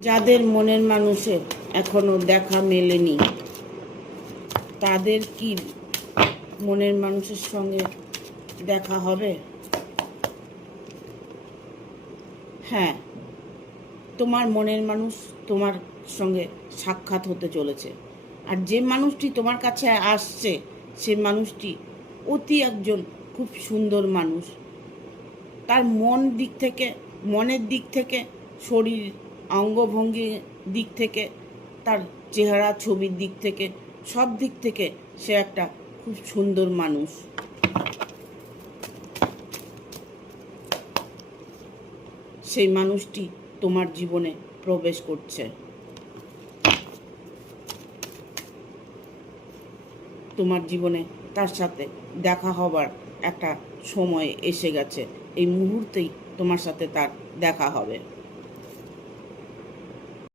যাদের মনের মানুষের এখনো দেখা মেলেনি, তাদের কি মনের মানুষের সঙ্গে দেখা হবে? হ্যাঁ, তোমার মনের মানুষ তোমার সঙ্গে সাক্ষাৎ হতে চলেছে। আর যে মানুষটি তোমার কাছে আসছে, সে মানুষটি অতি একজন খুব সুন্দর মানুষ। তার মনের দিক থেকে, শরীর অঙ্গভঙ্গির দিক থেকে, তার চেহারা ছবির দিক থেকে, সব দিক থেকে সে একটা খুব সুন্দর মানুষ। সেই মানুষটি তোমার জীবনে প্রবেশ করছে। তোমার জীবনে তার সাথে দেখা হবার একটা সময় এসে গেছে। এই মুহূর্তেই তোমার সাথে তার দেখা হবে।